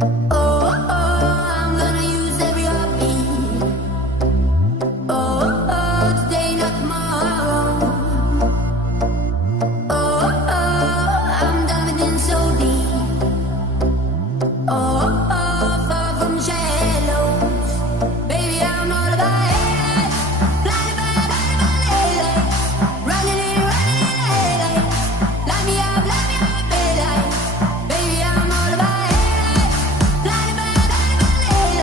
Oh, I'm gonna use every heartbeat. Oh, today, not tomorrow. Oh, I'm diving in so deep. Oh,